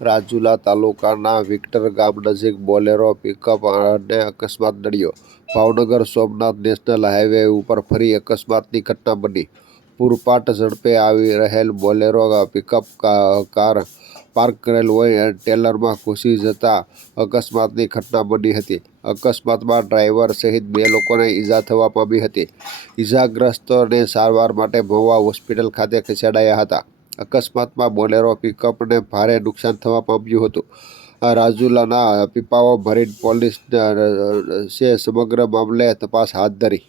રાજુલા તાલુકાના વિક્ટર ગામ નજીક બોલેરો પિકઅપ અને અકસ્માત નડ્યો. ભાવનગર સોમનાથ નેશનલ હાઈવે ઉપર ફરી અકસ્માતની ઘટના બની. પૂરપાટ ઝડપે આવી રહેલ બોલેરો પિકઅપ કાર પાર્ક કરેલ હોય ટેલરમાં ઘૂસી જતા અકસ્માતની ઘટના બની હતી. અકસ્માતમાં ડ્રાઈવર સહિત 2 લોકોને ઈજા થવા પામી હતી. ઈજાગ્રસ્તોને સારવાર માટે મહુવા હોસ્પિટલ ખાતે ખસેડાયા હતા. અકસ્માતમાં બોલેરો પિકઅપને ભારે નુકસાન થવા પામ્યું હતું. રાજુલાના પીપાવાવ મરીન પોલીસે સમગ્ર મામલે તપાસ હાથ ધરી.